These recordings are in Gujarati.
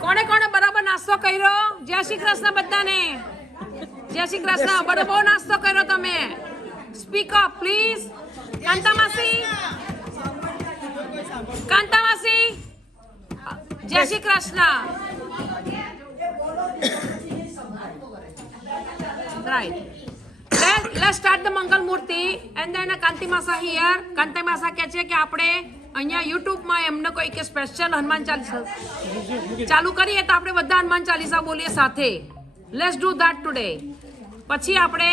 કોને કોને બરાબર નાસ્તો કર્યો? જય શ્રી કૃષ્ણ બધાને. જય શ્રી કૃષ્ણ. બરાબર નાસ્તો કર્યો તમે? Speak up please. કાંતા માસી, કાંતા માસી, જય Shri Krishna. Right. Let's start the Mangal Murti and then Kanti Masa here. Kanti Masa કહે છે કે આપણે અહીંયા YouTube માં એમને કોઈ કે સ્પેશિયલ હનુમાન ચાલીસા ચાલુ કરીએ તો આપણે બધા હનુમાન ચાલીસા બોલીએ સાથે. Let's do that today. પછી આપણે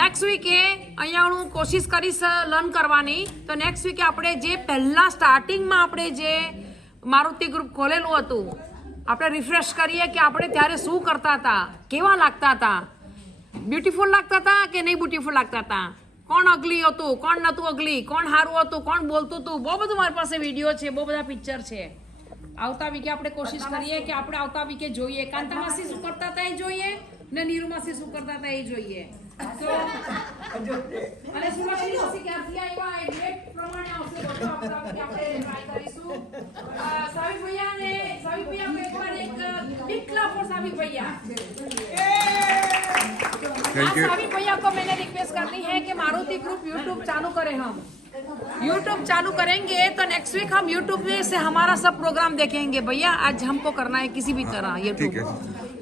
નેક્સ્ટ વીકે અહીંયા હું કોશિશ કરીશ લર્ન કરવાની. તો નેક્સ્ટ વીકે આપણે જે પહેલા સ્ટાર્ટિંગમાં આપણે જે મારુતિ ગ્રુપ ખોલેલું હતું આપણે રિફ્રેશ કરીએ કે આપણે ત્યારે શું કરતા હતા, કેવા લાગતા હતા, બ્યુટીફુલ લાગતા હતા કે નહીં બ્યુટીફુલ લાગતા હતા, કોણ અગલી હતું, કોણ નતું અગલી, કોણ સારું હતું, કોણ બોલતું હતું. બહુ બધું મારી પાસે વિડીયો છે, બહુ બધા પિક્ચર છે. આવતા વીકે આપણે કોશિશ કરીએ કે આપણે આવતા વીકે જોઈએ કાંતા માસી શું કરતા હતા એ જોઈએ ને નીરુ માસી શું કરતા હતા એ જોઈએ. તો અને સુરક્ષિત માસી ક્યાંથી આવ્યા એ ડેટ પ્રમાણે આવશે બધું આવતા વીકે આપણે ટ્રાય કરીશું. સાવી ભૈયા ને સાવી ભૈયા को एक बार एक बिग क्लैप फॉर सावी भैया. सावी भैया को मैंने रिक्वेस्ट करनी है कि मारुति ग्रुप यूट्यूब चालू करें. हम यूट्यूब चालू करेंगे तो नेक्स्ट वीक हम यूट्यूब में से हमारा सब प्रोग्राम देखेंगे भैया. आज हमको करना है किसी भी तरह यूट्यूब.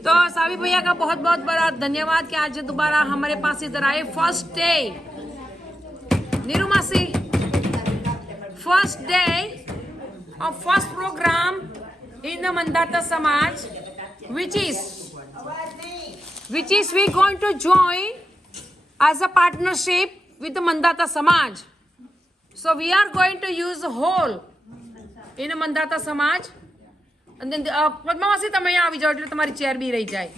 तो सावी भैया का बहुत बहुत बड़ा धन्यवाद कि आज दोबारा हमारे पास इधर आए. फर्स्ट डे नीरू मासी, फर्स्ट डे और first programme in the Mandata Samaj, which is we going to join as a partnership with the Mandata Samaj. So we are going to use the whole in the Mandata Samaj. And then પદ્માવાસી તમે અહીંયા આવી જાઓ એટલે તમારી ચેર બી રહી જાય.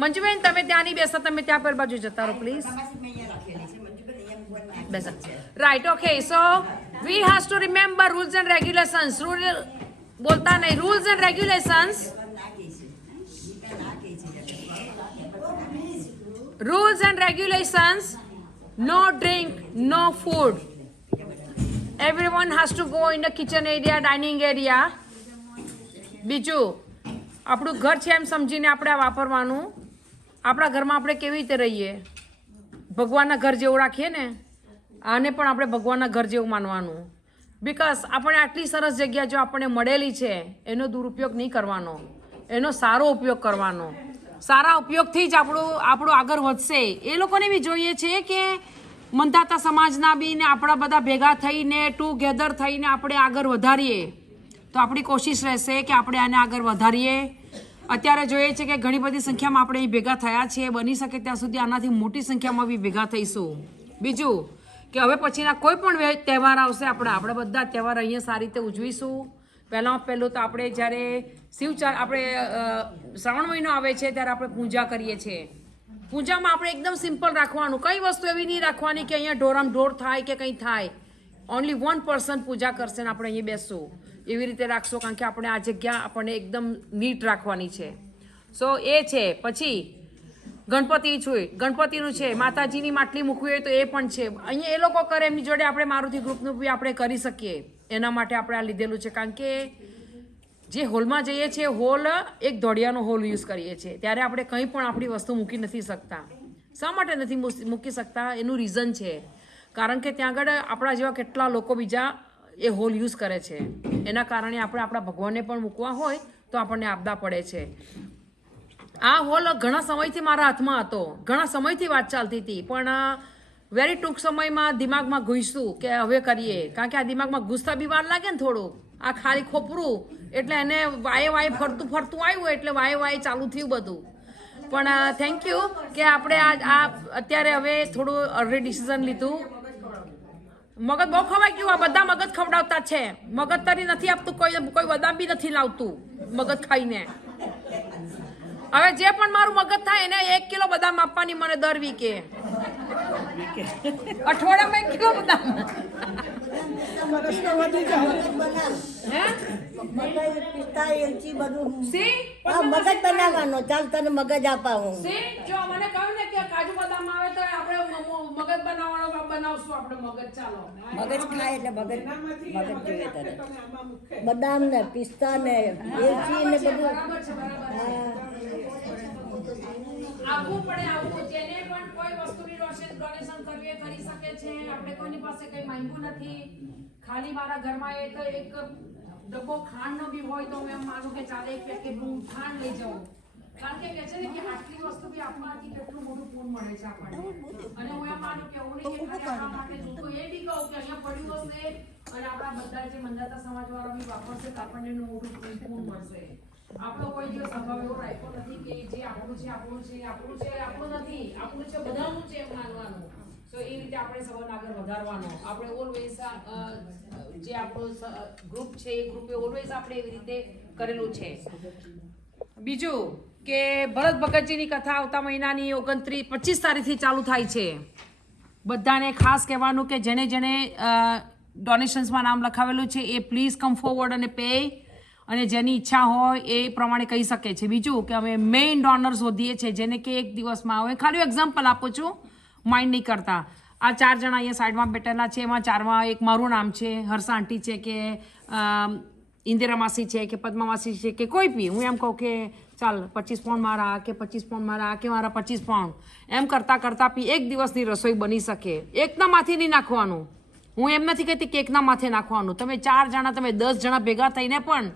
મંજુબેન તમે ત્યાં નહીં બેસતા, તમે ત્યાં પર બાજુ જતા રહો પ્લીઝ. બેસા. Right, okay. So we has to remember rules and regulations. बोलता नहीं. Rules and regulations, rules and regulations. No drink, no food. Everyone has to go in the kitchen area, dining area. બીજું આપણું ઘર છે એમ સમજીને આપણે વાપરવાનું. આપણા ઘરમાં આપણે કેવી રીતે રહીએ, ભગવાનના ઘર જેવું રાખીએ ને, આને પણ આપણે ભગવાનના ઘર જેવું માનવાનું. બિકોઝ આપણે આટલી સરસ જગ્યા જો આપણને મળેલી છે એનો દુરુપયોગ નહીં કરવાનો, એનો સારો ઉપયોગ કરવાનો. સારા ઉપયોગથી જ આપણું આગળ વધશે. એ લોકોને બી જોઈએ છે કે મંદાતા સમાજના બી ને આપણા બધા ભેગા થઈને ટુગેધર થઈને આપણે આગળ વધારીએ. તો આપણી કોશિશ રહેશે કે આપણે આને આગળ વધારીએ. અત્યારે જોઈએ છે કે ઘણી બધી સંખ્યામાં આપણે અહીં ભેગા થયા છીએ. બની શકે ત્યાં સુધી આનાથી મોટી સંખ્યામાં બી ભેગા થઈશું. બીજું કે હવે પછીના કોઈ પણ તહેવાર આવશે આપણે બધા તહેવાર અહીંયા સારી રીતે ઉજવીશું. પહેલું તો આપણે જ્યારે આપણે શ્રાવણ મહિનો આવે છે ત્યારે આપણે પૂજા કરીએ છીએ. પૂજામાં આપણે એકદમ સિમ્પલ રાખવાનું, કઈ વસ્તુ એવી નહીં રાખવાની કે અહીંયા ઢોરામ ઢોર થાય કે કંઈ થાય. ઓનલી 1 પર્સન પૂજા કરશે ને આપણે અહીંયા બેસશું. એવી રીતે રાખશો કારણ કે આપણે આ જગ્યા આપણને એકદમ નીટ રાખવાની છે. સો એ છે. પછી ગણપતિનું છે, માતાજીની માટલી મૂકવી હોય તો એ પણ છે. અહીંયા એ લોકો કરે એમની જોડે આપણે મારુતિ ગ્રુપનું બી આપણે કરી શકીએ. એના માટે આપણે આ લીધેલું છે કારણ કે જે હોલમાં જઈએ છીએ હોલ એક દોડિયાનો હોલ યુઝ કરીએ છીએ ત્યારે આપણે કંઈ પણ આપણી વસ્તુ મૂકી નથી શકતા. શા માટે નથી મૂકી શકતા એનું રીઝન છે કારણ કે ત્યાં આગળ આપણા જેવા કેટલા લોકો બીજા એ હોલ યુઝ કરે છે. એના કારણે આપણે આપણા ભગવાનને પણ મૂકવા હોય તો આપણને આપદા પડે છે. આ હોલ ઘણા સમયથી મારા હાથમાં હતો, ઘણા સમયથી વાત ચાલતી હતી, પણ વેરી ટૂંક સમયમાં દિમાગમાં ઘૂસ્યું કે હવે કરીએ. કારણ કે આ દિમાગમાં ઘૂસતા બી વાર લાગે ને થોડું. આ ખાલી ખોપરું એટલે એને વાયે ફરતું આવ્યું એટલે વાયે ચાલુ થયું બધું. પણ થેન્ક યુ કે આપણે આ અત્યારે હવે થોડું અર્લી ડિસિઝન લીધું. મગજ બહુ ખવાઈ ગયું. આ બધા મગજ ખવડાવતા છે. મગજ તરી નથી આપતું, કોઈ બદામ બી નથી લાવતું મગજ ખાઈને. હવે જે પણ મારું મગજ થાય એને 1 કિલો બદામ આપવાની મને દર વીકે. અઠવાડિયામાં 1 કિલો બદામ. હે મગજ પિસ્તા એલચી બધું સી મગજ બનાવવાનો. ચાલ તને મગજ આપા હું. સી જો મને કહ્યું ને કે કાજુ બદામ આવે તો આપણે મગજ બનાવવાનો બનાવશું આપણે મગજ. ચાલો મગજ ખાય એટલે મગજ જોઈએ તને. બદામ ને પિસ્તા ને એલચી ને બધું બરાબર છે બરાબર છે. આપવું પડે આપવું. જેને પણ કોઈ વસ્તુની ડોનેશન કરવી એ કરી શકે છે. આપણે કોઈની પાસે કઈ માંગ્યું નથી. ખાલી મારા ઘરમાં એક ડબ્બો ખાંડનો બી હોય તો હું એમ માનું કે ચાલે એક પેકેટ હું ખાંડ લઈ જાઉં. કારણ કે કહે છે ને કે આટલી વસ્તુ બી આપવાથી કેટલું મોટું પૂન મળે છે આપણને. અને હું એમ માનું કે હું નહીં કે ખાલી આપણા માટે જ. હું તો એ બી કહું કે અહીંયા પડ્યું હશે અને આપણા બધા જે મંજાતા સમાજવાળા બી વાપરશે તો આપણને એનું મોટું પૂન મળશે. આપણો કોઈ દિવસ સ્વભાવ એવો રાખ્યો નથી કે જે આપણું છે આપણું છે આપણું છે આપણું નથી આપણું છે બધાનું છે એમ માનવાનું. તો એ રીતે આપણે સંબંધ આગળ વધારવાનો. આપણે ઓલવેઝ જે આપણું ગ્રુપ છે એ ગ્રુપે ઓલવેઝ આપણે એવી રીતે કરેલું છે. બીજું કે ભરત ભગતજીની કથા આવતા મહિનાની 25 તારીખથી ચાલુ થાય છે. બધાને ખાસ કહેવાનું કે જેને ડોનેશન્સમાં નામ લખાવેલું છે એ પ્લીઝ કમ ફોરવર્ડ અને પે. અને જેની ઈચ્છા હોય એ પ્રમાણે કહી શકે છે. બીજું કે અમે મેઇન ડોનર શોધીએ છીએ જેને કે એક દિવસમાં હવે ખાલી એક્ઝામ્પલ આપું છું, માઇન્ડ નહીં કરતા. આ 4 જણા અહીંયા સાઈડમાં બેઠેલા છે. એમાં 4માં એક મારું નામ છે, હર્ષા આંટી છે કે ઇન્દિરા માસી છે કે પદ્મા માસી છે કે કોઈ બી. હું એમ કહું કે ચાલ 25 પાઉન્ડ મારા કે 25 પાઉન્ડ મારા કે મારા 25 પાઉન્ડ એમ કરતાં બી એક દિવસની રસોઈ બની શકે. એકના માથે નહીં નાખવાનું. હું એમ નથી કહેતી કે એકના માથે નાખવાનું. તમે 4 જણા તમે 10 જણા ભેગા થઈને પણ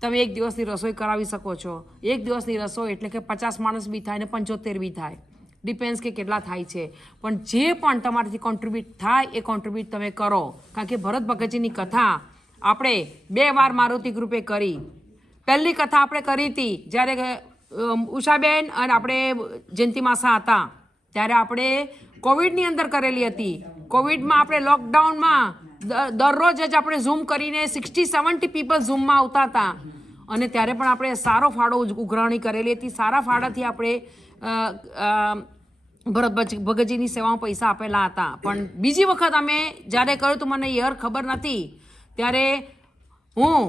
તમે એક દિવસની રસોઈ કરાવી શકો છો. એક દિવસની રસોઈ એટલે કે 50 માણસ બી થાય ને 75 બી થાય. ડિપેન્ડ્સ કે કેટલા થાય છે. પણ જે પણ તમારાથી કોન્ટ્રીબ્યુટ થાય એ કોન્ટ્રીબ્યુટ તમે કરો. કારણ કે ભરત ભગતજીની કથા આપણે 2 વાર મારુતિ ગ્રુપે કરી. પહેલી કથા આપણે કરી હતી જ્યારે ઉષાબેન અને આપણે જયંતિ માસા હતા ત્યારે આપણે કોવિડની અંદર કરેલી હતી. કોવિડમાં આપણે લોકડાઉનમાં દરરોજ જ આપણે ઝૂમ કરીને 60-70 પીપલ ઝૂમમાં આવતા હતા. અને ત્યારે પણ આપણે સારો ફાળો ઉઘરાણી કરેલી હતી. સારા ફાળાથી આપણે ભરત ભગતજીની સેવામાં પૈસા આપેલા હતા. પણ બીજી વખત અમે જ્યારે કર્યું તો મને યર ખબર નથી. ત્યારે હું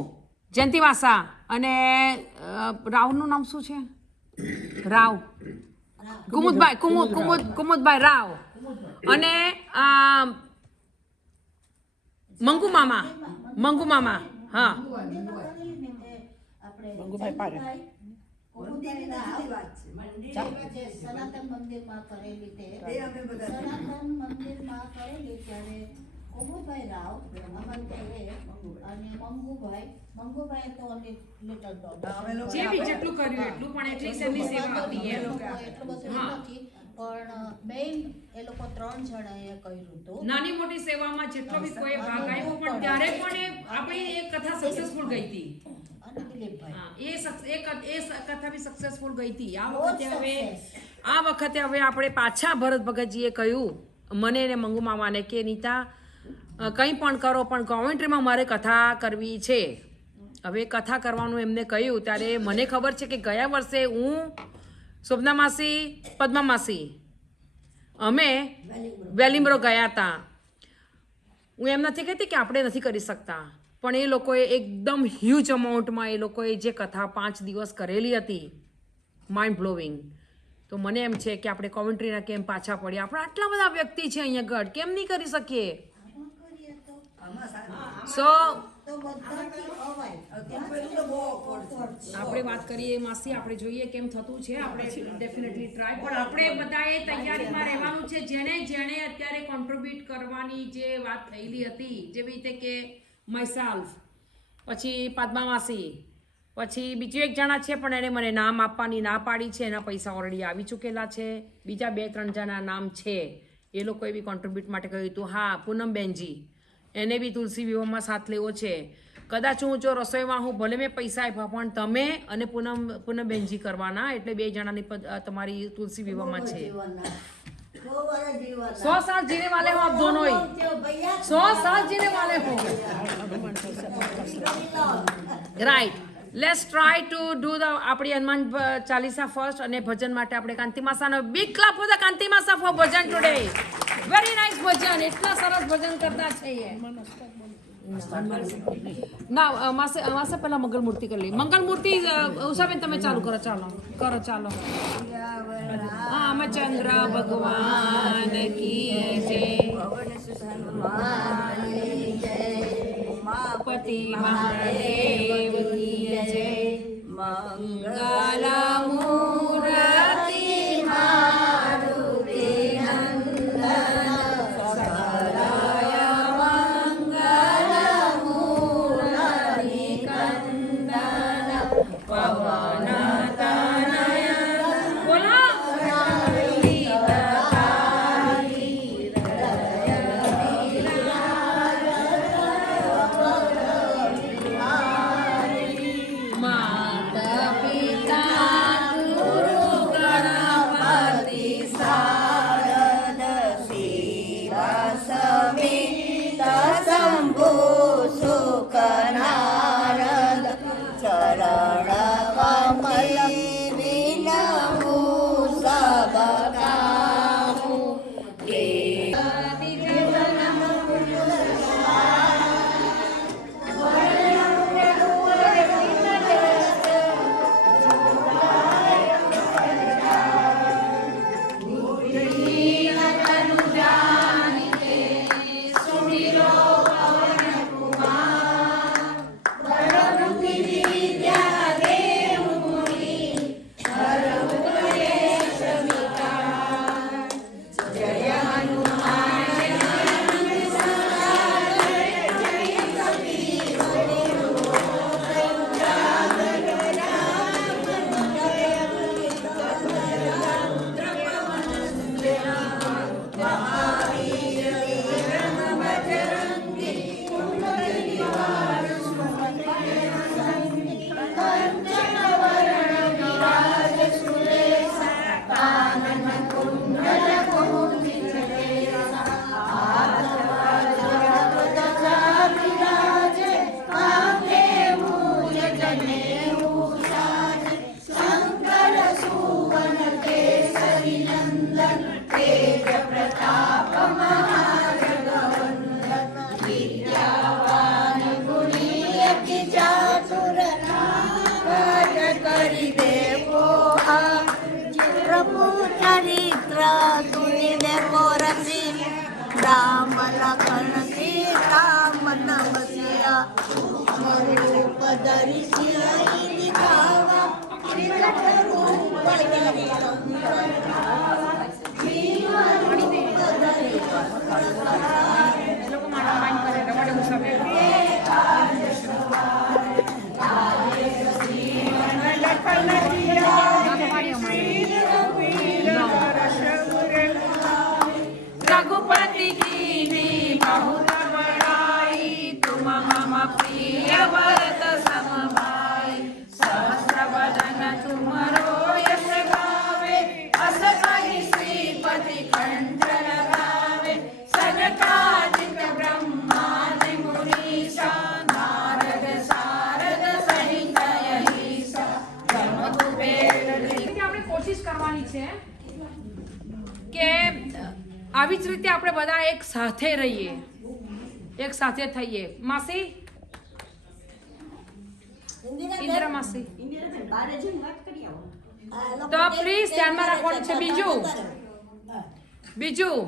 જયંતિ વાસા અને રાવનું નામ શું છે? રાવ કુમુદભાઈ રાવ અને મંગુ મામા હા મંગુભાઈ પારે સનાતન મંદિરમાં કરેલી ત્યારે કોમુભાઈ રાવ અને મંગુભાઈ તો લિટલ ડોગ જે બી જેટલું કર્યું એટલું પણ એટલી સેમની સેવા હતી એ લોકો એટલું બધું નથી. પણ મેઇન એ લોકો 3 જણાએ કર્યું હતું. નાની મોટી સેવામાં જેટલો બી કોઈ ભાગ આવ્યો પણ ત્યારે પણ એ આપણી એક કથા સક્સેસફુલ ગઈ હતી. અને દિલીપભાઈ એ કથા બી સક્સેસફુલ ગઈ હતી. આ વખતે હવે આપણે પાછા ભરત ભગતજીએ કહ્યું મને ને મંગુ મામાને કે નીતા કંઈ પણ કરો પણ કોમેન્ટ્રીમાં મારે કથા કરવી છે. હવે કથા કરવાનું એમને કહ્યું ત્યારે મને ખબર છે કે ગયા વર્ષે હું શોભના માસી પદ્મા માસી અમે વેલિમ્બ્રો ગયા હતા. હું એમ નથી કહેતી કે આપણે નથી કરી શકતા પણ એ લોકોએ એકદમ હ્યુજ અમાઉન્ટમાં એ લોકોએ જે કથા 5 દિવસ કરેલી હતી માઇન્ડ બ્લોવિંગ. તો મને એમ છે કે આપણે કોમેન્ટ્રીના કેમ પાછા પડીએ. આપણે આટલા બધા વ્યક્તિ છે અહીંયા ગઢ કેમ નહીં કરી શકીએ? સો આપણે વાત કરીએ માસી, આપણે જોઈએ કેમ થતું છે. આપણે ડેફિનેટલી ટ્રાય પણ આપણે બધાએ તૈયારીમાં રહેવાનું છે. જેણે અત્યારે કોન્ટ્રીબ્યુટ કરવાની જે વાત થયેલી હતી જેવી રીતે કે માયસેલ્ફ, પછી પદ્મા માસી, પછી બીજું એક જણા છે પણ એને મને નામ આપવાની ના પાડી છે. એના પૈસા ઓલરેડી આવી ચૂકેલા છે. બીજા 2-3 જણા નામ છે એ લોકોએ બી કોન્ટ્રીબ્યુટ માટે કહ્યું હતું. હા, પૂનમબેનજી એને બી તુલસી વિવાહમાં સાથ લેવો છે. કદાચ હું જો રસોઈમાં હું ભલે મેં પૈસા આપ્યા પણ તમે અને પૂનમબેનજી કરવાના. એટલે 2 જણાની તમારી તુલસી વિવાહમાં છે. 100 साल जीने वाले हो आप दोनों ही. 100 साल जीने वाले हो. Right. Let's try to do the આપણી હનુમાન ચાલીસા ફર્સ્ટ અને ભજન માટે આપણે કાંતિ માસાનો big clap for the Kanti માસા for bhajan today. Very nice bhajan, એટલા સરસ ભજન કરતા છે એ. ના માસે પહેલા મંગલ મૂર્તિ કરી લઈ. મંગલ મૂર્તિ ઉષાબેન તમે ચાલુ કરો. ચાલો રામચંદ્ર ભગવાન કી જય, ઉમાપતિ મહાદેવ કી જય, મંગલ મૂર્તિ મારુતિ નંદન સકલય મંગલ મૂર્તિ કંદન પવન તનય બોલો માતા પિતા ગુરુ ગણપતિ શારદ શિવ સમિત શંભુ સુખ નારદ ચરણ કમલ વિનમુ સબ કામુ કે પ્રભુ ચરિત્ર સુનિલે મોરતી રામ લખન સીતા મનમસ્યા સ્વરૂપ ધરી દિખાવા रघुपति की बहुत बड़ाई, तुम मम प्रिय भरत सम भाई, सहस्र वदन तुमरो यश गावे, अस कहि श्रीपति कंठ लगावे, सनकादिक ब्रह्मादि मुनीसा नारद सारद सहित यहीसा ब्रह्म कुबेर. આપણે કોશિશ કરવાની છે કે આવી જ રીતે આપણે બધા એક સાથે રહીએ, એક સાથે થઈએ. માસી ઇન્દિરા માસી તો પ્લીઝ ધ્યાનમાં રાખવાનું છે. બીજું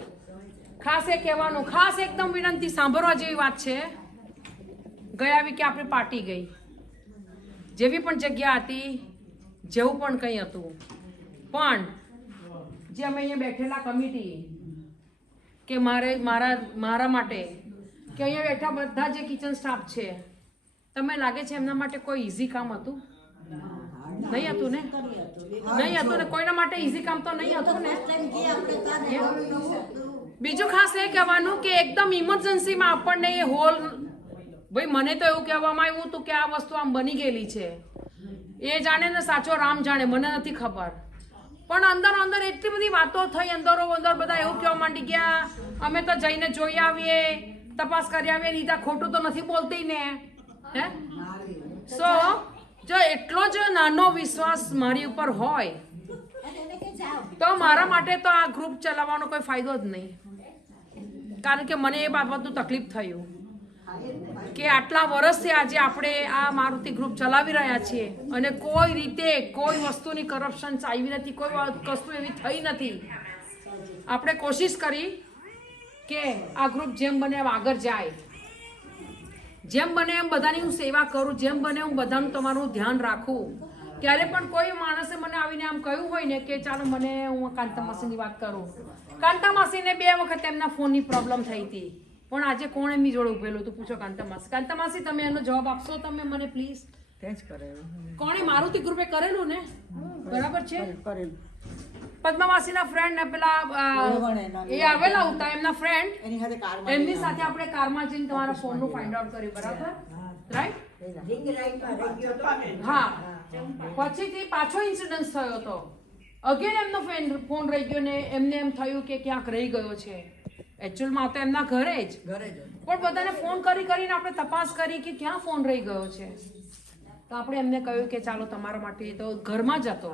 ખાસ એ કહેવાનું, ખાસ એકદમ વિનંતી, સાંભળવા જેવી વાત છે. ગયા વીકે આપણી પાર્ટી ગઈ, જેવી પણ જગ્યા હતી, જેવું પણ કંઈ હતું, પણ જે અમે અહીંયા બેઠેલા કમિટી કે મારા માટે કે અહીંયા બેઠા બધા જે કિચન સ્ટાફ છે, તમને લાગે છે એમના માટે કોઈ ઇઝી કામ હતું? નહીં હતું ને? નહીં હતું ને? કોઈના માટે ઇઝી કામ તો નહીં હતું ને? બીજું ખાસ એ કહેવાનું કે એકદમ ઇમરજન્સીમાં આપણને એ હોલ, ભાઈ મને તો એવું કહેવામાં આવ્યું હતું કે આ વસ્તુ આમ બની ગયેલી છે, એ જાણે ને સાચો રામ જાણે, મને નથી ખબર. પણ અંદર એટલી બધી વાતો થઈ, અંદર બધા એવું કહેવા માંડી ગયા, અમે તો જઈને જોઈ આવીએ, તપાસ કરી આવીએ, રીતા ખોટું તો નથી બોલતી ને? હે? સો જો એટલો જ નાનો વિશ્વાસ મારી ઉપર હોય તો મારા માટે તો આ ગ્રુપ ચલાવવાનો કોઈ ફાયદો જ નહીં. કારણ કે મને એ બાબતનું તકલીફ થયું કે આટલા વર્ષથી આજે આપણે આ મારુતિ ગ્રુપ ચલાવી રહ્યા છીએ અને કોઈ રીતે કોઈ વસ્તુની કરપ્શન આવી નથી, કોઈ વસ્તુ એવી થઈ નથી. આપણે કોશિશ કરી કે આ ગ્રુપ જેમ બને એમ આગળ જાય, જેમ બને એમ બધાની હું સેવા કરું, જેમ બને હું બધાનું તમારું ધ્યાન રાખું. ક્યારે પણ કોઈ માણસે મને આવીને આમ કહ્યું હોય ને કે ચાલો મને હું કાંતા માસીની વાત કરું. કાંતા માસીને 2 વખત એમના ફોનની પ્રોબ્લેમ થઈ હતી, પણ આજે કોણ એમની જોડે ઉભેલું હતું પૂછો કાંતા માસી. કાંતા માસી તમે એનો જવાબ આપશો તમે મને પ્લીઝ? કોણે? મારુતિ ગ્રુપે કરેલું ને, બરાબર છે. પદ્માવાસીના ફ્રેન્ડ ને પેલા એ આવેલા હતા એમના ફ્રેન્ડ, એમની સાથે આપણે કારમાં જઈને તમારા ફોનનું ફાઇન્ડ આઉટ કર્યું, બરાબર? રાઈટ? હા. પછીથી પાછો ઇન્સિડન્સ થયો હતો, અગેન એમનો ફોન રહી ગયો ને એમને એમ થયું કે ક્યાંક રહી ગયો છે. એકચ્યુઅલમાં તો એમના ઘરે જ, પણ બધાને ફોન કરીને આપણે તપાસ કરી કે ક્યાં ફોન રહી ગયો છે. તો આપણે એમને કહ્યું કે ચાલો તમારા માટે તો ઘરમાં જ હતો.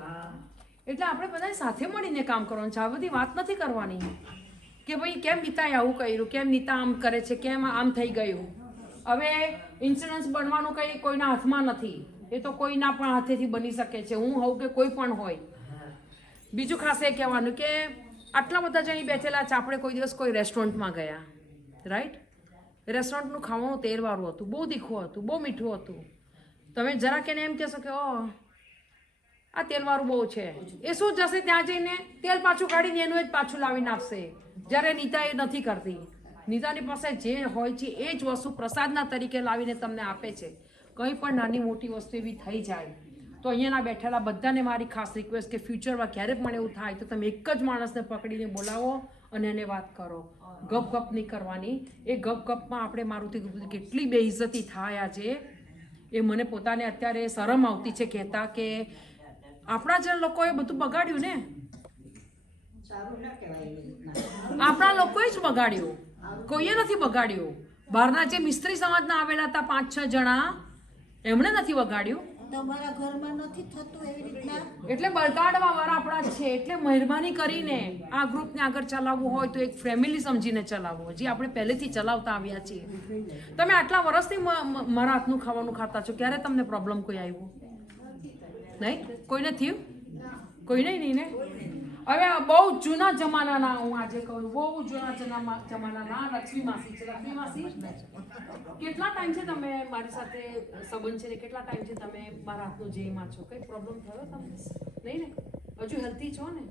એટલે આપણે બધા સાથે મળીને કામ કરવાનું છે. આ બધી વાત નથી કરવાની કે ભાઈ કેમ નીતાએ આવું કર્યું, કેમ નીતા આમ કરે છે, કેમ આમ થઈ ગયું. હવે ઇન્સ્યોરન્સ બનવાનું કંઈ કોઈના હાથમાં નથી, એ તો કોઈના પણ હાથેથી બની શકે છે, હું હોઉં કે કોઈ પણ હોય. બીજું ખાસ એ કહેવાનું કે આટલા બધા જણી બેઠેલા છે, આપણે કોઈ દિવસ કોઈ રેસ્ટોરન્ટમાં ગયા, રાઈટ? રેસ્ટોરન્ટનું ખાવાનું તેલવાળું હતું, બહુ તીખું હતું, બહુ મીઠું હતું. તમે જરાક એને એમ કહેશો કે આ તેલવાળું બહુ છે, એ શું જશે ત્યાં જઈને તેલ પાછું કાઢીને એનું જ પાછું લાવીને આપશે. જ્યારે નીતા એ નથી કરતી. નીતાની પાસે જે હોય છે એ જ વસ્તુ પ્રસાદના તરીકે લાવીને તમને આપે છે. કંઈ પણ નાની મોટી વસ્તુ એવી થઈ જાય તો અહીંયાના બેઠેલા બધાને મારી ખાસ રિક્વેસ્ટ કે ફ્યુચરમાં ક્યારેક પણ એવું થાય તો તમે એક જ માણસને પકડીને બોલાવો અને એને વાત કરો. ગપ નહીં કરવાની. એ ગપમાં આપણે મારુતિ કેટલી બેઇજ્જતી થાય આજે, એ મને પોતાને અત્યારે શરમ આવતી છે કહેતા કે આપણા જ લોકોએ બધું બગાડ્યું ને, આપણા લોકોએ જ બગાડ્યું, કોઈએ નથી બગાડ્યું. બહારના જે મિસ્ત્રી સમાજના આવેલા હતા 5-6 જણા, એમણે નથી બગાડ્યું. તમારા ઘરમાં નથી થતું એવી રીતના, એટલે બગાડવા વાળા આપણા જ છે. એટલે મહેરબાની કરીને આ ગ્રુપને આગળ ચલાવવું હોય તો એક ફેમિલી સમજીને ચલાવો, જે આપણે પહેલેથી ચલાવતા આવ્યા છીએ. તમે આટલા વર્ષથી મારા હાથનું ખાવાનું ખાતા છો, ક્યારે તમને પ્રોબ્લેમ કોઈ આવ્યું નહીં? કોઈને થયું? કોઈને નહીં ને? હવે બહુ જૂના જમાનાના હું આજે કહું, બહુ જૂના જમાનાના લક્ષ્મી માસી છે. લક્ષ્મી માસી, કેટલા ટાઈમ છે તમે મારી સાથે સંબંધ છે ને કેટલા ટાઈમ છે તમે મારા હાથનું જેમાં છો? કઈ પ્રોબ્લેમ થયો તમને? નહીં ને? હજુ હેલ્ધી છો ને?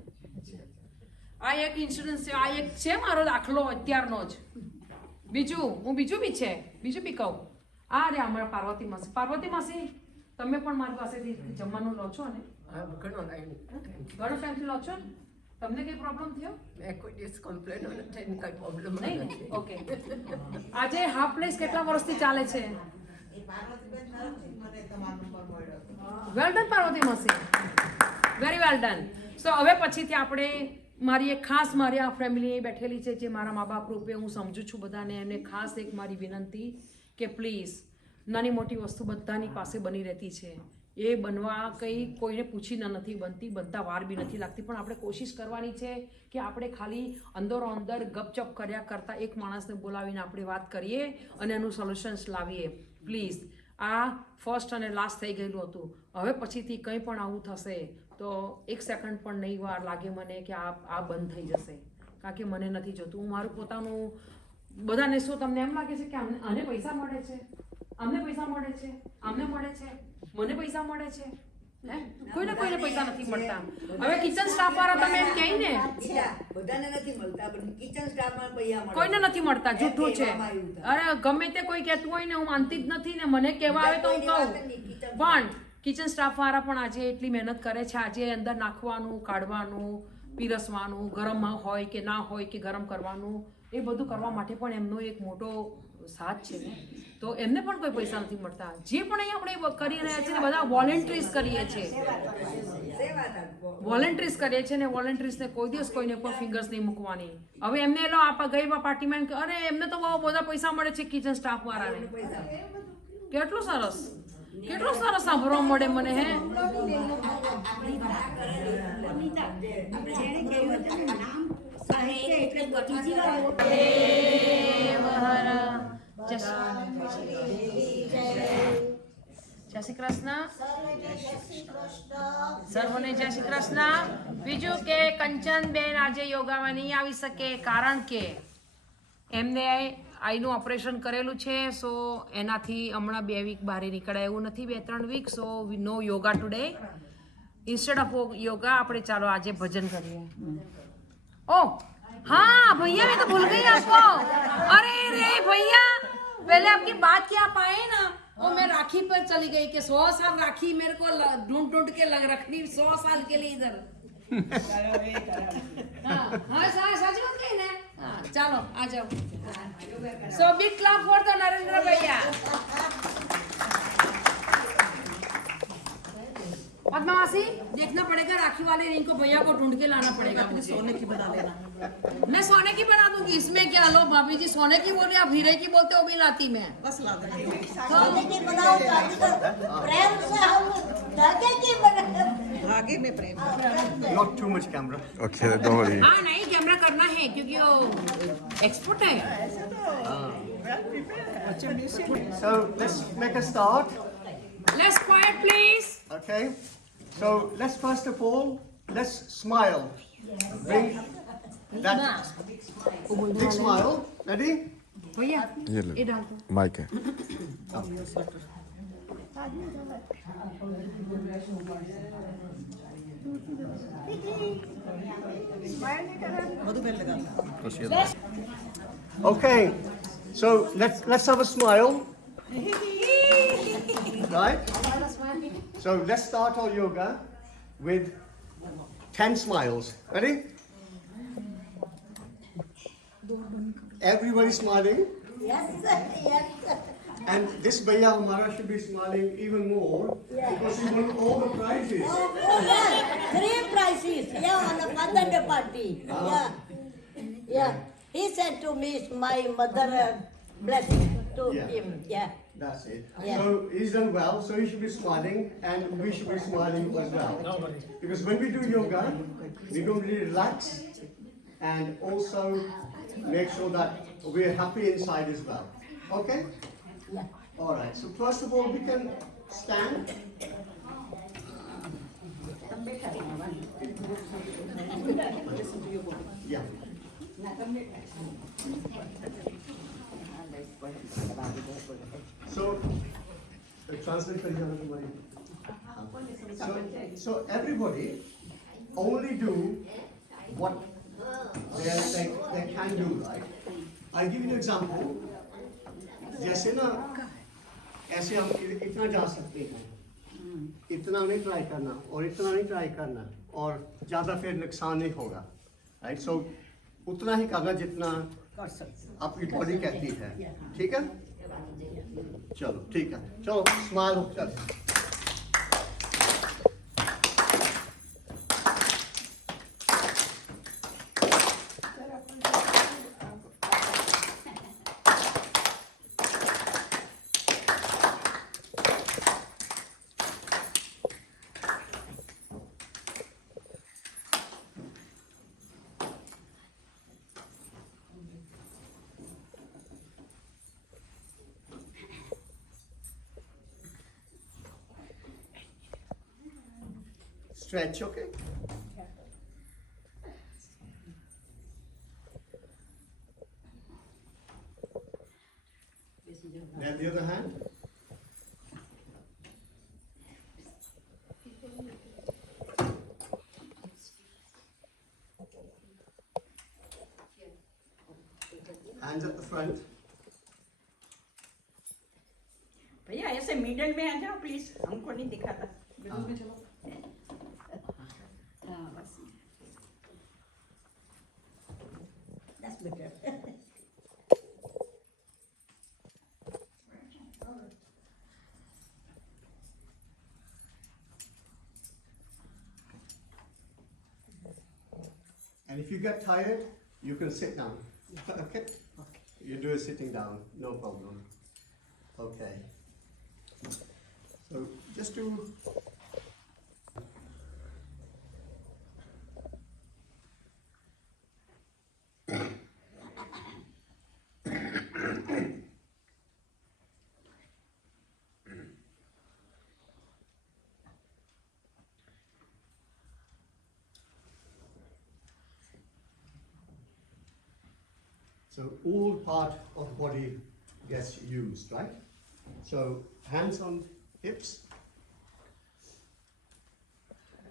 આ એક ઇન્સ્યોરન્સ છે, આ એક છે મારો દાખલો અત્યારનો જ. બીજું બી કહું. આ રે અમારા પાર્વતી માસી. પાર્વતી માસી, તમે પણ મારી પાસેથી જમવાનું લો છો ને? ઘણો ટાઈમથી લો છો ને? તમને કઈ પ્રોબ્લેમ થયો? કોઈ દિવસ કમ્પ્લેન નથી, કઈ પ્રોબ્લેમ નહીં. ઓકે. આજે હાફ પ્લેસ કેટલા વર્ષથી ચાલે છે? વેલ ડન પાર્વતી માસી, વેરી વેલ ડન. સો હવે પછીથી આપણે મારી એક ખાસ મારી આ ફેમિલી બેઠેલી છે જે મારા મા બાપ રૂપે હું સમજુ છું બધાને, એમને ખાસ એક મારી વિનંતી કે પ્લીઝ નાની મોટી વસ્તુ બધાની પાસે બની રહેતી છે. એ બનવા કંઈ કોઈને પૂછીને નથી બનતી, બધા વાર બી નથી લાગતી, પણ આપણે કોશિશ કરવાની છે કે આપણે ખાલી અંદરો અંદર ગપચપ કર્યા કરતાં એક માણસને બોલાવીને આપણે વાત કરીએ અને એનું સોલ્યુશન્સ લાવીએ. પ્લીઝ, આ ફર્સ્ટ અને લાસ્ટ થઈ ગયેલું હતું. હવે પછીથી કંઈ પણ આવું થશે તો 1 સેકન્ડ પણ નહીં વાર લાગે મને કે આ બંધ થઈ જશે, કારણ કે મને નથી જોતું. હું મારું પોતાનું બધાને શું તમને એમ લાગે છે કે આને પૈસા મળે છે, અમને પૈસા મળે છે, આમને મળે છે, મને પૈસા મળે છે? કોઈને પૈસા નથી મળતા. હવે કિચન સ્ટાફ વાળા તમે એમ કહી ને બધાને નથી મળતા, પણ કિચન સ્ટાફમાં પૈસા મળે. કોઈને નથી મળતા, જૂઠું છે. અરે ગમે તે કોઈ કહેતું હોય ને હું માનતી જ નથી ને, મને કહેવા આવે તો હું કહું. પણ કિચન સ્ટાફ વાળા પણ આજે એટલી મહેનત કરે છે. આજે અંદર નાખવાનું, કાઢવાનું, પીરસવાનું, ગરમ હોય કે ના હોય કે ગરમ કરવાનું, એ બધું કરવા માટે પણ એમનો એક મોટો સાથ છે ને. તો એમને પણ કોઈ પૈસા નથી મળતા. જે પણ અહીંયા આપણે કરી રહ્યા છીએ બધા વોલેન્ટરીઝ કરીએ છીએ, વોલેન્ટરીઝ કરીએ છીએ ને વોલેન્ટરીઝને કોઈ દિવસ કોઈને પર ફિંગર્સ નહીં મૂકવાની. હવે એમને ગઈ પાર્ટીમાં અરે એમને તો બહુ બધા પૈસા મળે છે કિચન સ્ટાફ વાળાને, કેટલું સરસ. કેટલું સરસ સાંભળવા મળે મને હે જય શ્રી કૃષ્ણ સર્વને જય શ્રી કૃષ્ણ બીજું કે કંચનબેન આજે યોગામાં નહીં આવી શકે કારણ કે એમને આઈનું ઓપરેશન કરેલું છે સો એનાથી હમણાં 2 વીક બહાર નીકળાય એવું નથી 2-3 week so no yoga today instead of yoga આપણે ચાલો આજે ભજન કરીએ ओ हाँ भैया मैं तो भूल गई आपको अरे रे भैया पहले आपकी बात क्या आप आए ना वो मैं राखी पर चली गई कि 100 साल राखी मेरे को ढूंढ ढूंढ के रखनी 100 साल के लिए इधर हाँ सच बात कही ना हाँ चलो आ जाओ so big clap for the Narendra भैया पद्मावासी देखना पड़ेगा राखी वाले रिंग को भैया को ढूंढ के लाना पड़ेगा मुझे सोने की बना लेना मैं सोने की बना दूंगी इसमें क्या लो भाभी जी सोने की बोले आप हीरे की बोलते हो भी लाती मैं बस ला दूंगी सोने की बनाओ चांदी का प्रेम से हम धागे की बनाओ धागे में प्रेम Not too much camera. Okay, don't worry. हाँ नहीं कैमरा करना है क्योंकि वो एक्सपोर्ट है So let's make a start. Let's quite please Okay. So let's first of all let's smile. Bring that big smile. Ready? भैया ये ले डाल दो माइक है मधुबन लगा Okay. So let's have a smile. Right? So let's start our yoga with 10 smiles. Ready? Everybody smiling. Yes, sir. Yes, sir. And this Bhaiya Hamara should be smiling even more because he won all the prizes. Oh, yeah. 3 prizes. Yeah, on a mother party. Yeah. Yeah. He said to me, it's my mother blessing to Yeah. him. Yeah. That's it. Yeah. So he's done well, so he should be smiling and we should be smiling as well. Because when we do yoga, we're going to really relax and also make sure that we're happy inside as well. Okay? Yeah. Alright, so first of all we can stand. Yeah. So, translate for so everybody only do what they can do, right? I'll give you an example. जैसे ना ऐसे हम इतना जा सकते हैं इतना नहीं ट्राई करना और इतना नहीं ट्राई करना और ज़्यादा फिर नुकसान नहीं होगा राइट सो उतना ही करना जितना आपकी बॉडी कहती है ठीक है चलो ठीक है चलो स्माइल हो चलो Stretch, okay? Then the other hand. Hands at the front. भैया ऐसे मिडल में आ जाओ प्लीज हमको नहीं दिखाता मिडल में चलो हाँ बस That's better. And if you get tired, you can sit down. Okay? You do it sitting down, no problem. Okay. So just to so all part of the body gets used, right? So hands on hips,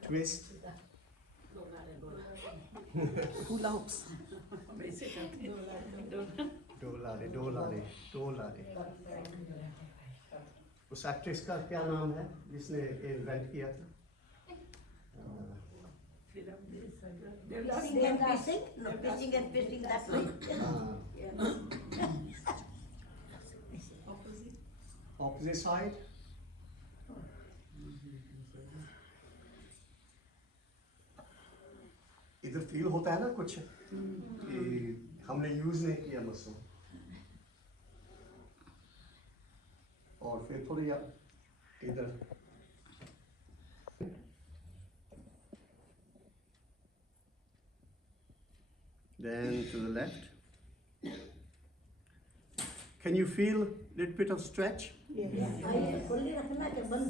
twist. डोलारे उस एक्ट्रेस का क्या नाम है जिसने इन्वेंट किया था? Pisting and pisting? No, pisting and pisting that way. Opposite side. इधर फील होता है ना कुछ कि हमने यूज नहीं किया मसल और फिर थोड़ी इधर then to the left. Can you feel a little bit of stretch? खुली रखना कि बंद?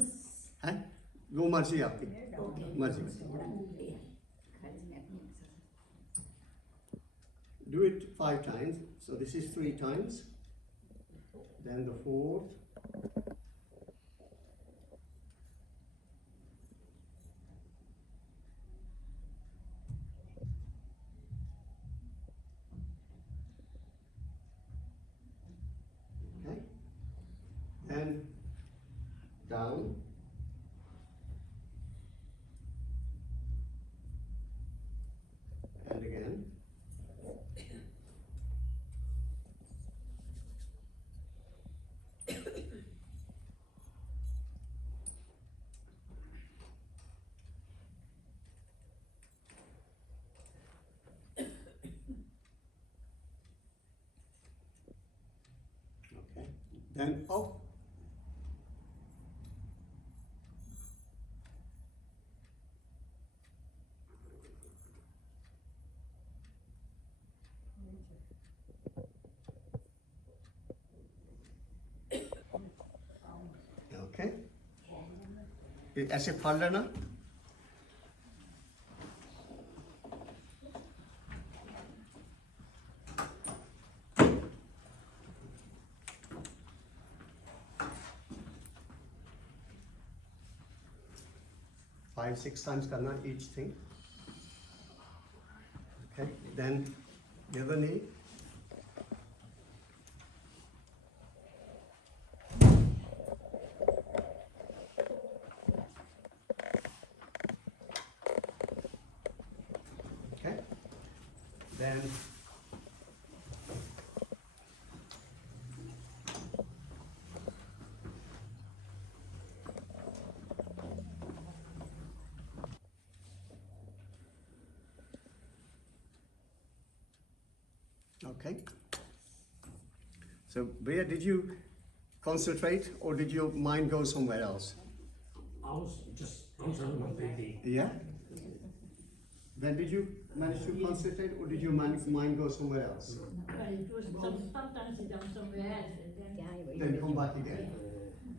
है वो मर्जी आपकी मर्जी do it 5 times. So this is 3 times. Then the 4th. Okay. Then down. And again. Then up. Okay. ऐसे फाड़ लेना. 5-6 times karna each thing. Okay, then the other knee. Okay, then okay. So, Bria, did you concentrate or did your mind go somewhere else? I was just concentrating on baby. Yeah? Then did you manage to concentrate or did your mind go somewhere else? Sometimes it goes somewhere else and Then come back again.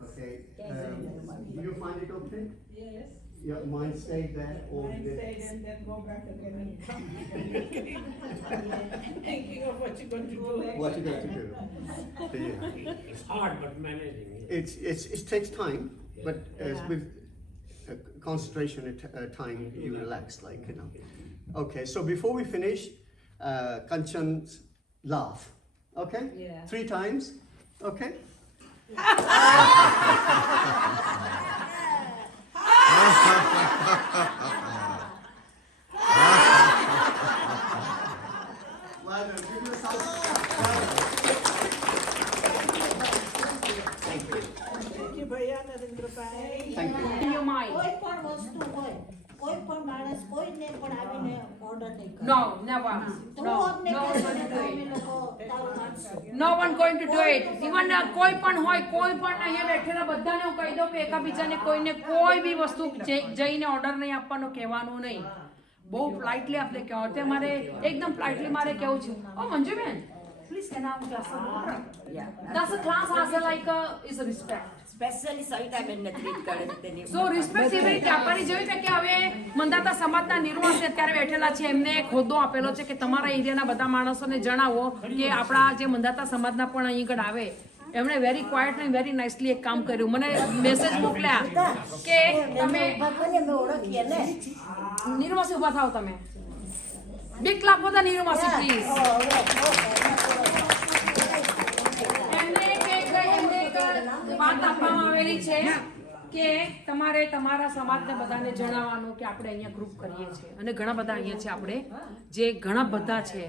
Okay. Do you find it okay? Yes. Your mind stayed there or Mine did stayed and then go back again and come. Thinking of what you're going to do. what you got to do? Yeah. It's hard, but managing. It takes time, but with concentration time, you relax, like, you know. Okay, so before we finish, Kanchan's laugh. Okay? Yeah. 3 times. Okay? Well done. Give yourself. Thank you, Bhaiya Narendrabhai. Thank you. In your mind. કોઈ પણ વસ્તુ હોય કોઈ પણ માણસ કોઈને પણ આવીને ઓર્ડર નહીં કરે. No, never. તું No, આપને no one કહેશે going to do તો અમે it. લોકો તારું માનશું. No one going to do it. Even કોઈ પણ હોય, કોઈ પણ અહીંયા બેઠેલા બધાને હું કહી દઉં કે એકાબીજાને કોઈને કોઈ બી વસ્તુ જઈને ઓર્ડર નહીં આપવાનો, કહેવાનું નહીં. બહુ પોલાઇટલી આપણે કહેવાનું. તે મારે એકદમ પોલાઇટલી મારે કહેવું છે. ઓ Manjuben, please can I have a glass of water? Yeah. That's a class as a like is a respect. Specially Savita ben ને ટ્રીટ કરે છે તેની સો રિસ્પેક્ટ એવી રીતે આપવાની જોઈ છે કે હવે મંદાતા સમાજના નિર્વાસી અત્યારે બેઠેલા છે, એમને એક હોદ્દો આપેલો છે કે તમારા એરિયાના બધા માણસોને જણાવો કે આપણા જે મંદાતા સમાજના પણ અહીં આગળ આવે. એમણે વેરી ક્વાઇટ અને વેરી નાઇસલી એક કામ કર્યું. મને મેસેજ મોકલ્યા કે તમે ભગવાનને અમે ઓળખીએ ને. નિર્વાસી ઉભા થાવ. તમે big clap for the નિર્વાસી please. એમને એક વાત આપવામાં આવેલી છે કે તમારે તમારા સમાજને બધાને જણાવવાનું કે આપણે અહીંયા ગ્રુપ કરીએ છીએ અને ઘણા બધા અહીંયા છે આપણે જે ઘણા બધા છે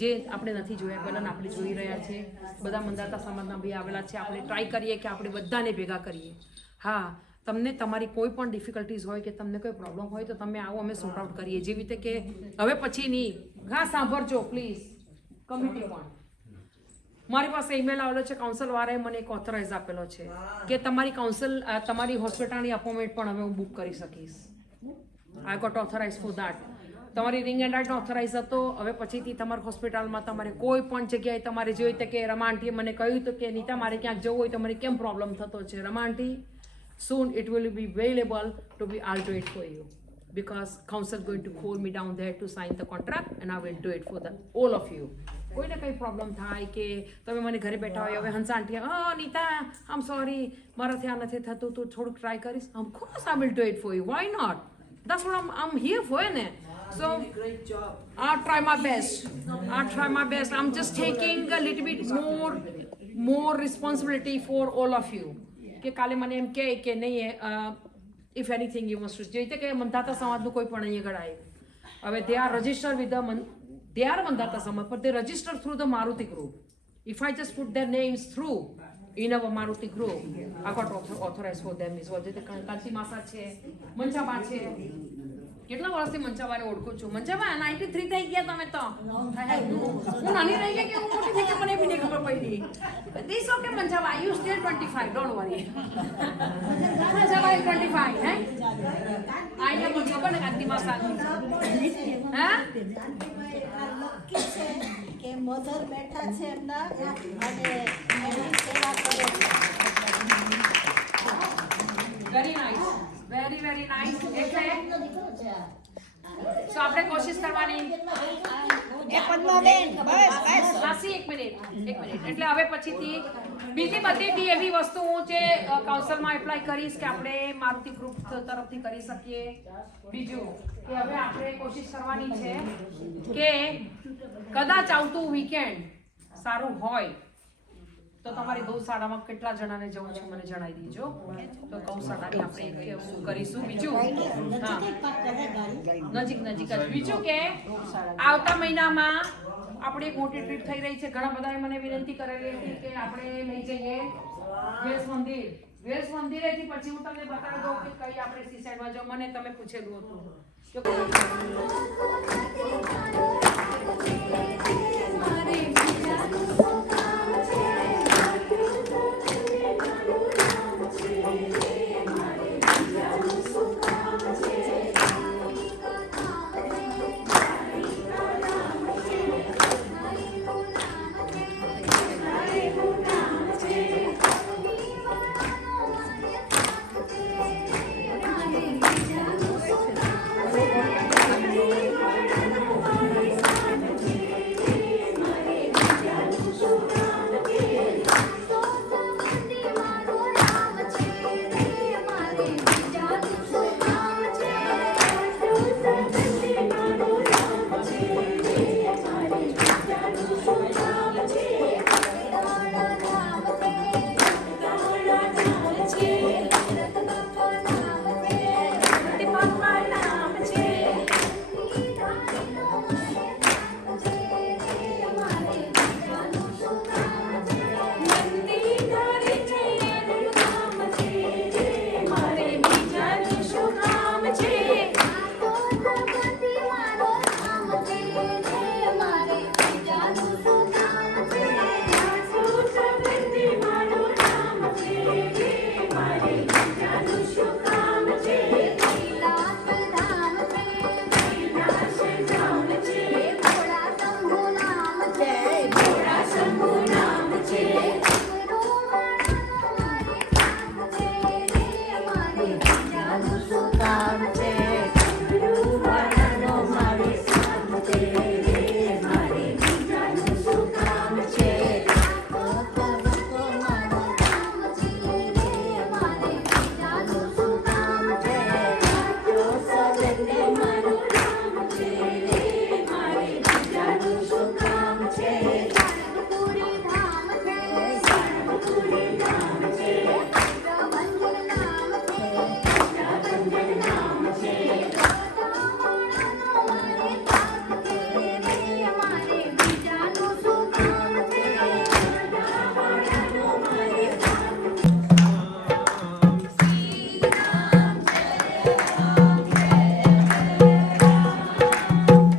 જે આપણે નથી જોયા, પહેલાં આપણે જોઈ રહ્યા છીએ. બધા મંદાતા સમાજના બી આવેલા છે. આપણે ટ્રાય કરીએ કે આપણે બધાને ભેગા કરીએ. હા, તમને તમારી કોઈ પણ ડિફિકલ્ટીઝ હોય કે તમને કોઈ પ્રોબ્લેમ હોય તો તમે આવો, અમે સોર્ટ આઉટ કરીએ. જેવી રીતે કે હવે પછીની હા સાંભળજો પ્લીઝ. કમિટી પણ મારી પાસે ઈમેલ આવેલો છે, કાઉન્સિલવાળાએ મને એક ઓથોરાઇઝ આપેલો છે કે તમારી હોસ્પિટલની અપોઇન્ટમેન્ટ પણ હવે હું બુક કરી શકીશ. I got authorise for that. તમારી રિંગ એન્ડ લાઇટનો ઓથોરાઇઝ હતો. હવે પછીથી તમારી હોસ્પિટલમાં તમારે કોઈ પણ જગ્યાએ તમારે જોઈ તો કે રમા આંટીએ મને કહ્યું હતું કે નીતા મારે ક્યાંક જવું હોય તો મને કેમ પ્રોબ્લેમ થતો છે. રમા આંટી, soon it will be available to be, I'll do it for you because council going to call me down there to sign the contract and I will do it for the all of you. કોઈને કંઈ પ્રોબ્લેમ થાય કે તમે મને ઘરે બેઠા હોય, હવે હંસા આંટી નીતા આમ સોરી મારાથી આ નથી થતું, તું થોડુંક ટ્રાય કરીશ. Of course I will do it for you, why not? That's what I hear for ને. So I'll try my best. I'm just taking a little bit more responsibility for all of you. કે કાલે મને એમ કહે કે નહીં ઇફ એનીથિંગ યુ મસ્ટ જોઈતે કે મંદાતા સમાજનું કોઈ પણ અહીં આગળ આવે. હવે they are register with they are Mandata Samaj, but they register through the Maruti group. If I just put their names through in our Maruti group, I got authorized for them as well. જે કાંતિ માસા છે, મંચાબા છે. કેટલા વર્ષથી મંચાબાને ઓળખું છું. મંચાબા 93 થઈ ગયા તમે તો. હું નાની રહી ગઈ કે હું મોટી થઈ ગઈ મને બી નહીં ખબર પડી. This okay મંચાબા, you still 25, don't worry. મંચાબા 25, હે? આઈને મંચાબા ને કાંતિ માસા. હા? કે મધર બેઠા છે એમના અને એમની સેવા કરે છે. Very nice, very very nice. એટલે સો આપણે કોશિશ કરવાની. લાસી એક મિનિટ. એટલે હવે પછીથી બીજી બધી બી એવી વસ્તુઓ જે કાઉન્સિલમાં એપ્લાય કરીશ કે આપણે મારુતિ ગ્રુપ તરફથી કરી શકીએ. બીજું કે હવે આપણે કોશિશ કરવાની છે કે કદાચ આવતું વીકેન્ડ સારું હોય તો તમારી ગૌશાળામાં કેટલા જણાને જવું છે મને જણાવી દેજો. તો ગૌશાળાની આપણે એવું કરીશું. બીજું હા નજીક જ. બીજું કે આવતા મહિનામાં આપણી એક મોટી ટ્રીપ થઈ રહી છે. ઘણા બધાએ મને વિનંતી કરેલી હતી કે આપણે લઈ જઈએ વેસ મંદિર. વેસ મંદિરેથી પછી હું તમને બતાવી દઉં કે કઈ આપણે સી સાઈડમાં જો મને તમે પૂછેલું હતું.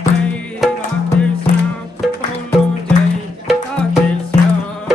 જય રાધે શ્યામ બોલો જય રાધે શ્યામ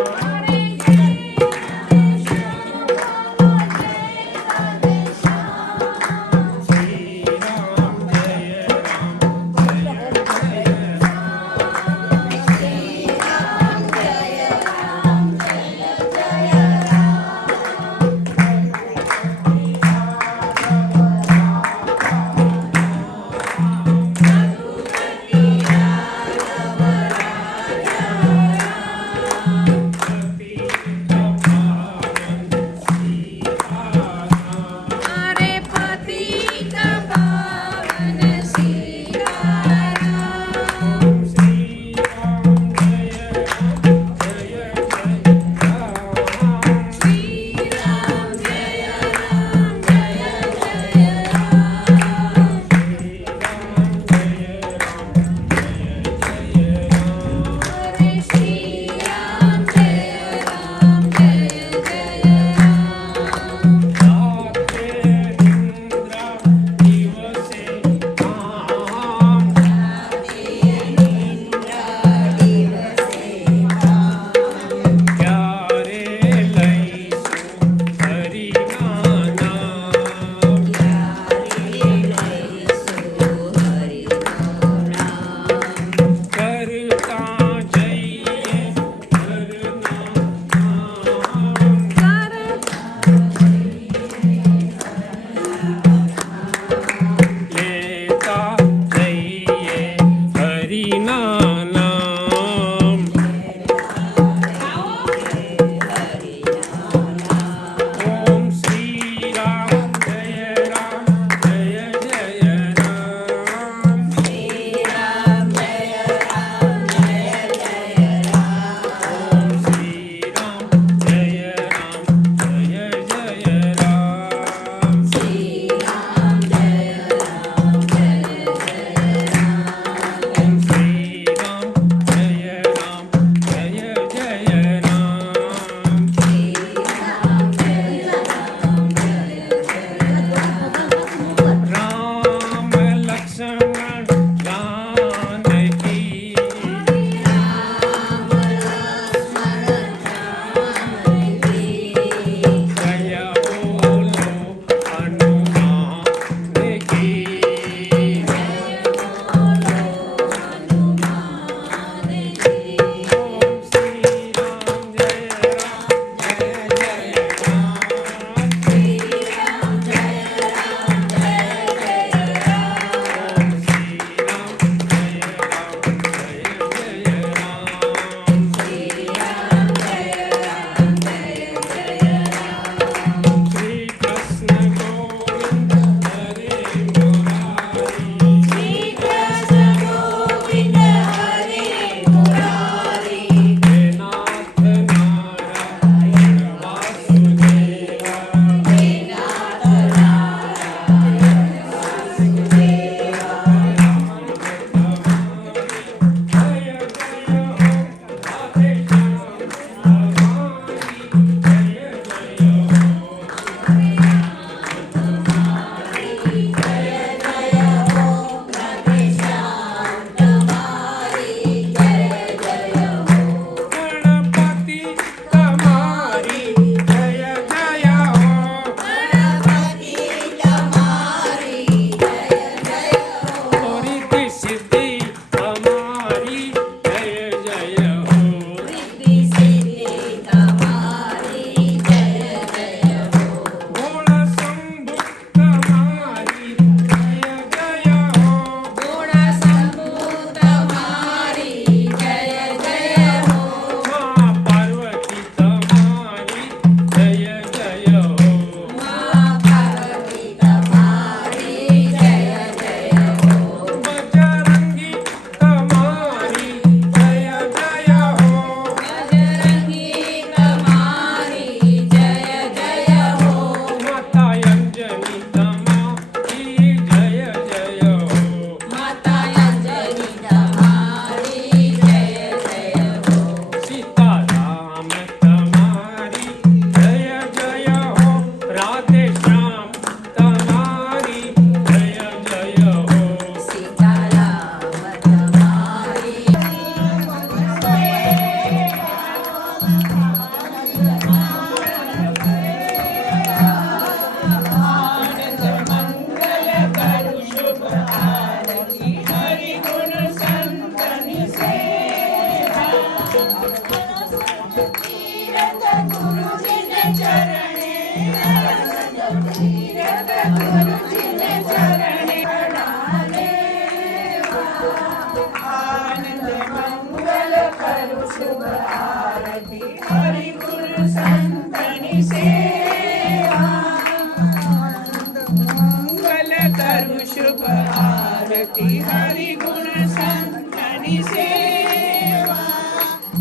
મંગલ કરું શુભ આરતી હરિ ગુણ સંતની સેવા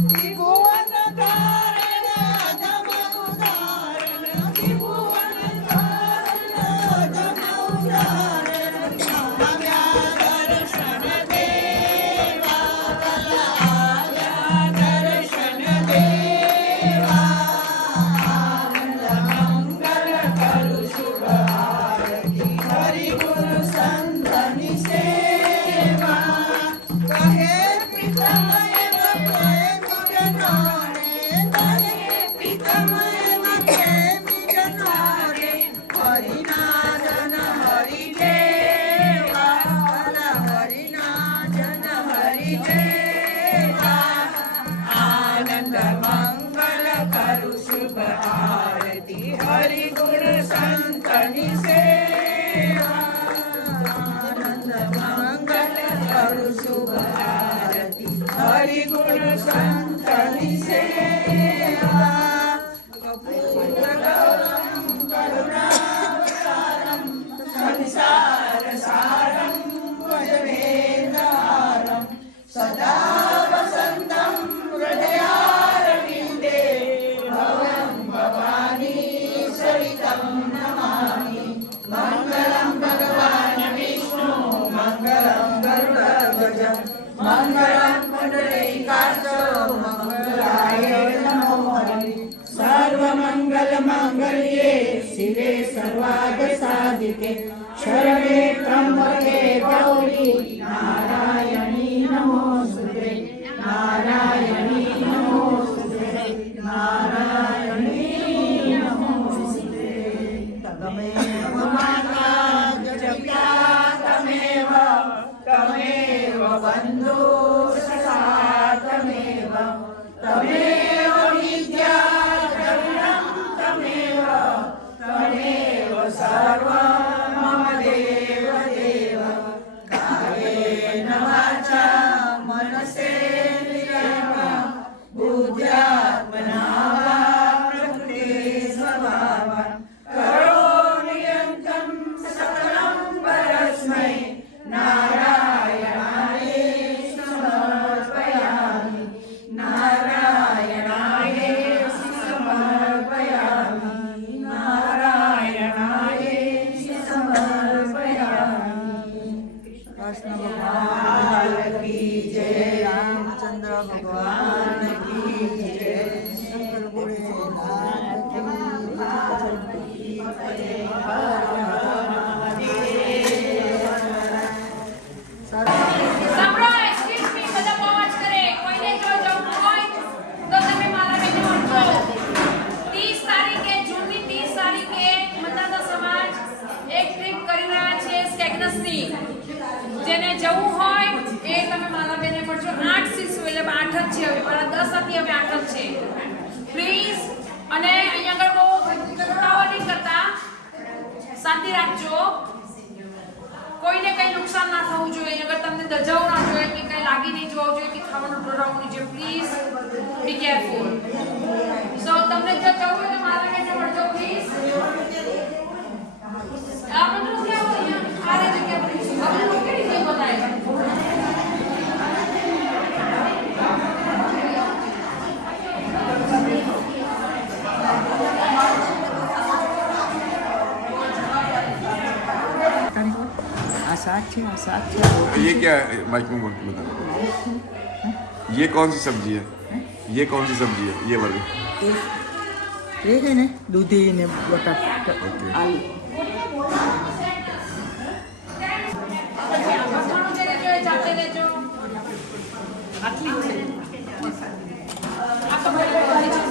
ત્રિભુવન ધારણ અધમ ઉદાહરણ ત્રિભુવન ધારણ અધમ ઉદાહરણ આવ્યા દર્શન દેવા આવ્યા દર્શન દેવા આનંદ મંગલ કરું શુભ આરતી હરિ ગુણ સંતની સેવા કહે પ્રીતમ એવ પ્રેમી જનોને કહે પ્રીતમ એવ પ્રેમી જનોને હરિના જન હરિ દેવા હરિના જન હરિ દેવા આનંદ મંગલ કરું શુભ આરતી હરિ ગુણ સંતની સેવા આનંદ મંગલ કરું શુભ આરતી હરિ ગુણ સંતની સેવા કપૂર ગૌરમ કરુણાવતારમ સંસાર સારમ ભજવેદારમ સદા વસંતમ હૃદયારવિંદે ભવં ભવાની સરિતમ નમામિ મંગલમ ભગવાન વિષ્ણુ મંગલમ ગરુડધ્વજ મંગલમ પુંડરીકાક્ષ મંગલાય નમો હરિ સર્વમંગલ મંગલ્યે શિવે સર્વાર્થ સાધિકે શરણે ત્રંબકે ગૌરી નારાયણી નમોસ્તુતે નારાયણી નમોસ્તુતે નારાયણી નમોસ્તુતે તમેવ માતા જપિતા તમેવ તમેવ બંધુ સખા તમેવ તમેવ વિદ્યા દ્રવિણમ તમેવ તમેવ સર્વ મમ દેવ દેવ કાયેન વાચા મનસેન્દ્રિયર્વા બુદ્ધ્યાત્મના વા પ્રકૃતે સ્વભાવાન કરોમિ યન્તં સકલં પરસ્મૈ નારાયણાય સમર્પયામિ નારાયણાય સમર્પયામિ નારાયણાય સમર્પયામિ કૃષ્ણ ભગવાન કી જય રામચંદ્ર ભગવાન કી જય શંકર ભોળેનાથ કી જય સાંભળો, excuse me, બધા બહુ અવાજ કરે. કોઈને જો જવું હોય તો તમે મારા બેને મળજો. 30 તારીખે, જૂનની 30 તારીખે મતદાતા સમાજ એક ટ્રીપ કરી રહ્યા છે સ્કેગ્નસની. જેને જવું હોય એ તમે મારા બેને મળજો. 8 સીટ્સ એટલે 8 જ છે હવે, મારા 10 હતી હવે 8 જ છે. પ્લીઝ. અને અહીંયા આગળ બહુ ઉતાવળ નહીં કરતા, શાંતિ રાખજો. કોઈને કઈ નુકસાન ના થવું જોઈએ. અગર તમને દજાવ ના જોઈએ કે કઈ લાગી નહીં જોવું જોઈએ કે ખાવાનું ઢોરાવું નહીં જોઈએ. Please be careful. સો તમને જો જવું હોય તો મારા બેને મળજો પ્લીઝ. આપણે તો નથી આવો અહીંયા આ જગ્યા પર આપણે તો કેવી રીતે બતાય. ये क्या है माइक में बोल के बता ये कौन सी सब्जी है ये कौन सी सब्जी है ये वाली ये है ने दूधी ने बटाटा ओके आलू અથાણું જેને જોઈએ જાતે લેજો. આ તો ભાઈ બધી છે.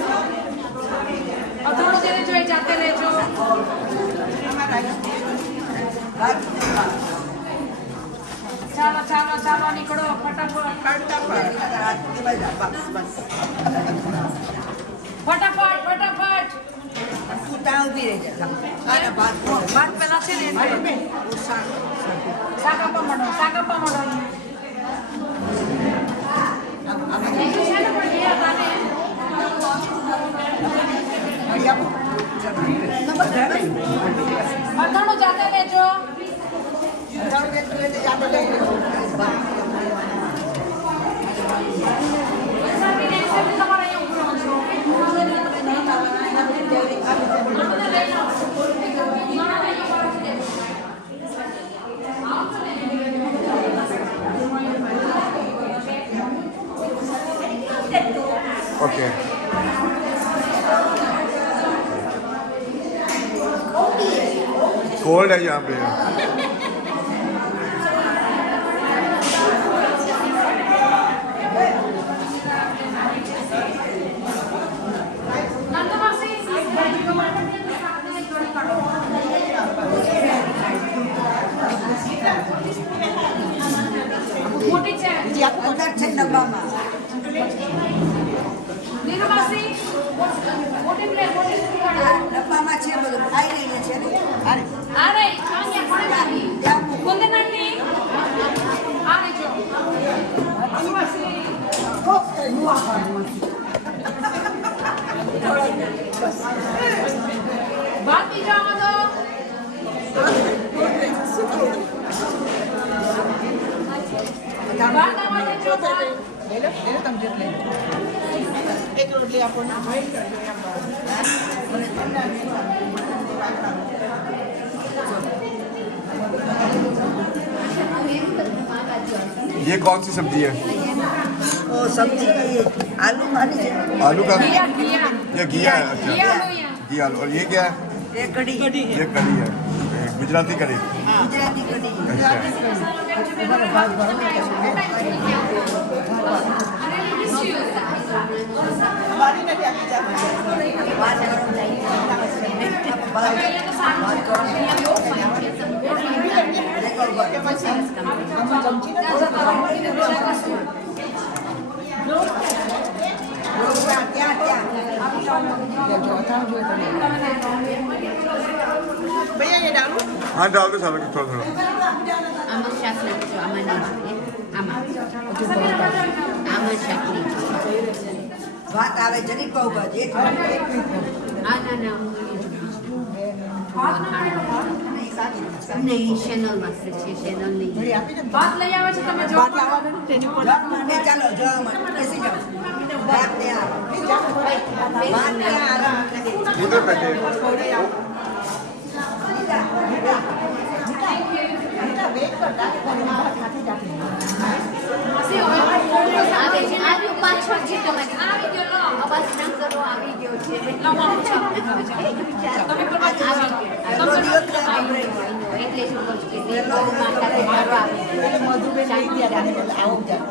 અથાણું જેને જોઈએ જાતે લેજો. ચાલો ચાલો ચાલો નીકળો ફટાફટ ફટાફટ ફટાફટ. તું ત્યાં ઊભી રહેજે. આને ભાત ભાત પેલા છે ને એટલે. શાક આપવા માંડો શાક આપવા માંડો. બીજું છે ને પણ એ હતા ને. બધાનું જાતે લેજો. ओके कोल्ड है यहाँ पे મોટી છે અંદર છે ડબ્બામાં. નીરુ માસી મોટી પ્લેટ મોટી સ્પૂન કાઢો. ડબ્બામાં છે બધું ખાઈ લઈએ છે ને. હાલે. આ નહીં અહીંયા કોને નાની આ નહીં જો બાત પી જાઓ તો બાત આવવા દેજો બાત. એક રોટલી આપો ને. ये कौन सी सब्जी है ઓ સબ્જી આલુ માની છે. आलू का ઘિયા ઘિયા ये घिया है अच्छा ઘિયા લોયા घी आलू और ये क्या है એ કઢી. ये कड़ी है गुजराती कड़ी ગુજરાતી કઢી. अच्छा મારી નથી આપી જાય. ભૈયા એ ડાલો. हाँ डाल दो सारा थोड़ा थोड़ा આમાં શાક નાખજો આમાં નહીં જોઈએ આમાં આમાં શાક નહીં જોઈએ ભાત આવે જરીક કહું બાજુ એક આ ના ના હું નહીં શેનલ માસ્ટર છે શેનલ નહીં બાત લઈ આવે છે તમે જો ભાત લાવવા દો ને તેની પર. ને ચાલો જવા માટે બેસી જાઓ. ભાત ત્યાં ભાત ત્યાં उधर बैठे આવે છે આવ્યું પાછળ છે તમારી આવી ગયો અવાજ ના કરો આવી ગયો છે આવી ગયો એટલે શું કહું છું કે માતા મારો આવી મધુબેન લઈ ગયા હતા. આવું જાય.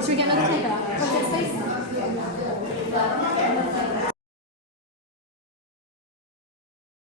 Should we get another takeout?